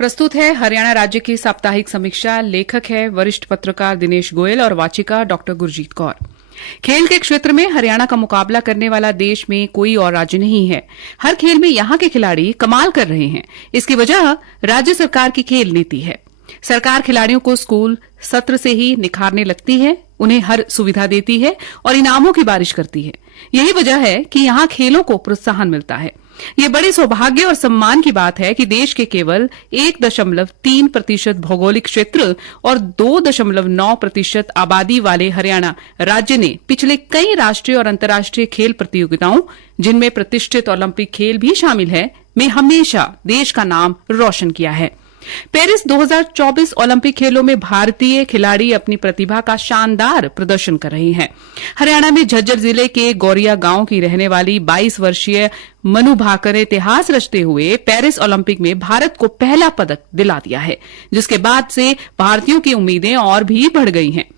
प्रस्तुत है हरियाणा राज्य की साप्ताहिक समीक्षा। लेखक है वरिष्ठ पत्रकार दिनेश गोयल और वाचिका डॉक्टर गुरजीत कौर। खेल के क्षेत्र में हरियाणा का मुकाबला करने वाला देश में कोई और राज्य नहीं है। हर खेल में यहां के खिलाड़ी कमाल कर रहे हैं। इसकी वजह राज्य सरकार की खेल नीति है। सरकार खिलाड़ियों को स्कूल सत्र से ही निखारने लगती है, उन्हें हर सुविधा देती है और इनामों की बारिश करती है। यही वजह है कि यहां खेलों को प्रोत्साहन मिलता है। ये बड़े सौभाग्य और सम्मान की बात है कि देश के केवल 1.3% भौगोलिक क्षेत्र और 2.9% आबादी वाले हरियाणा राज्य ने पिछले कई राष्ट्रीय और अंतर्राष्ट्रीय खेल प्रतियोगिताओं, जिनमें प्रतिष्ठित ओलंपिक खेल भी शामिल है, में हमेशा देश का नाम रोशन किया है। पेरिस 2024 ओलंपिक खेलों में भारतीय खिलाड़ी अपनी प्रतिभा का शानदार प्रदर्शन कर रहे हैं। हरियाणा में झज्जर जिले के गौरिया गांव की रहने वाली 22 वर्षीय मनु भाकर ने इतिहास रचते हुए पेरिस ओलंपिक में भारत को पहला पदक दिला दिया है, जिसके बाद से भारतीयों की उम्मीदें और भी बढ़ गई हैं।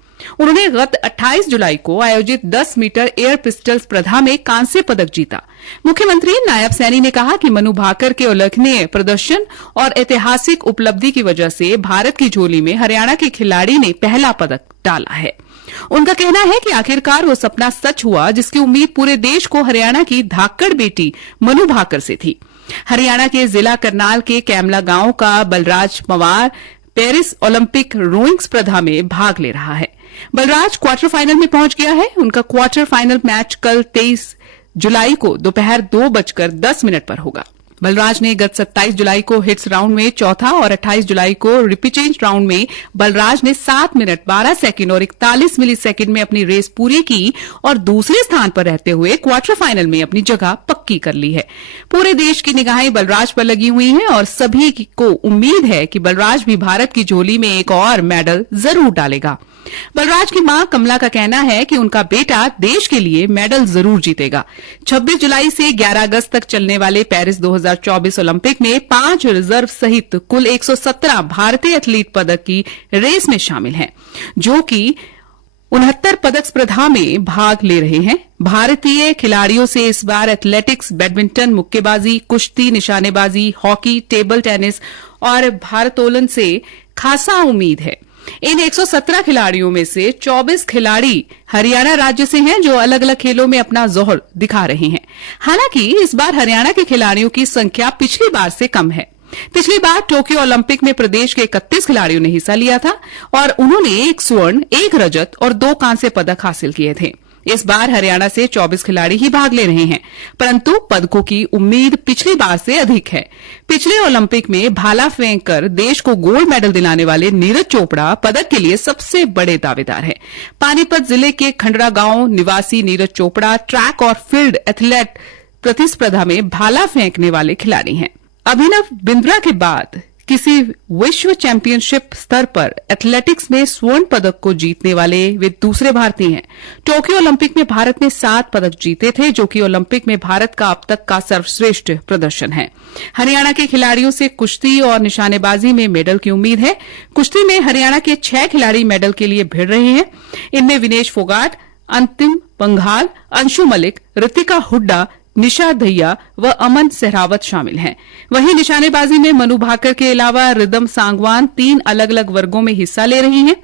उन्होंने गत 28 जुलाई को आयोजित 10 मीटर एयर पिस्टल स्पर्धा में कांस्य पदक जीता। मुख्यमंत्री नायब सैनी ने कहा कि मनु भाकर के उल्लेखनीय प्रदर्शन और ऐतिहासिक उपलब्धि की वजह से भारत की झोली में हरियाणा के खिलाड़ी ने पहला पदक डाला है। उनका कहना है कि आखिरकार वो सपना सच हुआ जिसकी उम्मीद पूरे देश को हरियाणा की धाकड़ बेटी मनु भाकर से थी। हरियाणा के जिला करनाल के कैमला गांव का Balraj Panwar Paris Olympic rowing स्पर्धा में भाग ले रहा है। बलराज क्वार्टर फाइनल में पहुंच गया है। उनका क्वार्टर फाइनल मैच कल 23 जुलाई को दोपहर 2:10 पर होगा। बलराज ने गत 27 जुलाई को हिट्स राउंड में चौथा और 28 जुलाई को रिपीचेंज राउंड में बलराज ने 7 मिनट 12 सेकंड और 41 मिली सेकंड में अपनी रेस पूरी की और दूसरे स्थान पर रहते हुए क्वार्टर फाइनल में अपनी जगह पक्की कर ली है। पूरे देश की निगाहें बलराज पर लगी हुई हैं और सभी को उम्मीद है कि बलराज भी भारत की झोली में एक और मेडल जरूर डालेगा। बलराज की मां कमला का कहना है कि उनका बेटा देश के लिए मेडल जरूर जीतेगा। 26 जुलाई से 11 अगस्त तक चलने वाले पेरिस 2024 ओलंपिक में 5 रिजर्व सहित कुल 117 भारतीय एथलीट पदक की रेस में शामिल हैं, जो कि 69 पदक स्पर्धा में भाग ले रहे हैं। भारतीय खिलाड़ियों से इस बार एथलेटिक्स, बैडमिंटन, मुक्केबाजी, कुश्ती, निशानेबाजी, हॉकी, टेबल टेनिस और भारोत्तोलन से खासा उम्मीद है। इन 117 खिलाड़ियों में से 24 खिलाड़ी हरियाणा राज्य से हैं, जो अलग अलग खेलों में अपना जोहर दिखा रहे हैं। हालांकि इस बार हरियाणा के खिलाड़ियों की संख्या पिछली बार से कम है। पिछली बार टोक्यो ओलंपिक में प्रदेश के 31 खिलाड़ियों ने हिस्सा लिया था और उन्होंने 1 स्वर्ण, 1 रजत और 2 कांस्य पदक हासिल किए थे। इस बार हरियाणा से 24 खिलाड़ी ही भाग ले रहे हैं, परंतु पदकों की उम्मीद पिछली बार से अधिक है। पिछले ओलंपिक में भाला फेंक कर देश को गोल्ड मेडल दिलाने वाले नीरज चोपड़ा पदक के लिए सबसे बड़े दावेदार हैं। पानीपत जिले के खंडरा गांव निवासी नीरज चोपड़ा ट्रैक और फील्ड एथलेट प्रतिस्पर्धा में भाला फेंकने वाले खिलाड़ी हैं। अभिनव बिंद्रा के बाद किसी विश्व चैंपियनशिप स्तर पर एथलेटिक्स में स्वर्ण पदक को जीतने वाले वे दूसरे भारतीय हैं। टोक्यो ओलंपिक में भारत ने 7 पदक जीते थे, जो कि ओलंपिक में भारत का अब तक का सर्वश्रेष्ठ प्रदर्शन है। हरियाणा के खिलाड़ियों से कुश्ती और निशानेबाजी में मेडल की उम्मीद है। कुश्ती में हरियाणा के 6 खिलाड़ी मेडल के लिए भिड़ रहे हैं। इनमें विनेश फोगाट, अंतिम पंघाल, अंशु मलिक, ऋतिका हुड्डा, निशा दहिया व अमन सहरावत शामिल हैं। वहीं निशानेबाजी में मनु भाकर के अलावा रिदम सांगवान 3 अलग अलग वर्गों में हिस्सा ले रही हैं।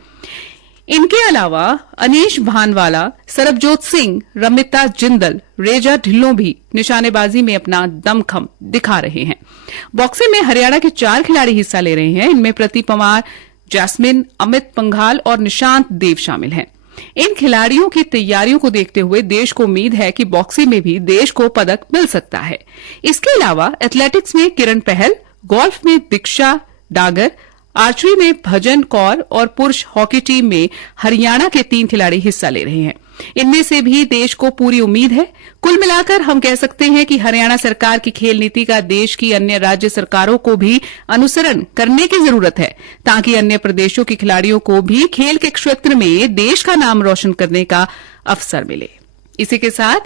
इनके अलावा अनीश भानवाला, सरबजोत सिंह, रमिता जिंदल, रेजा ढिल्लों भी निशानेबाजी में अपना दमखम दिखा रहे हैं। बॉक्सिंग में हरियाणा के 4 खिलाड़ी हिस्सा ले रहे हैं। इनमें प्रति पंवार, जैस्मिन, अमित पंघाल और निशांत देव शामिल हैं। इन खिलाड़ियों की तैयारियों को देखते हुए देश को उम्मीद है कि बॉक्सिंग में भी देश को पदक मिल सकता है। इसके अलावा एथलेटिक्स में किरण पहल, गोल्फ में दीक्षा डागर, आर्चरी में भजन कौर और पुरुष हॉकी टीम में हरियाणा के 3 खिलाड़ी हिस्सा ले रहे हैं। इनमें से भी देश को पूरी उम्मीद है। कुल मिलाकर हम कह सकते हैं कि हरियाणा सरकार की खेल नीति का देश की अन्य राज्य सरकारों को भी अनुसरण करने की जरूरत है, ताकि अन्य प्रदेशों के खिलाड़ियों को भी खेल के क्षेत्र में देश का नाम रोशन करने का अवसर मिले। इसी के साथ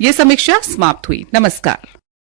ये समीक्षा समाप्त हुई। नमस्कार।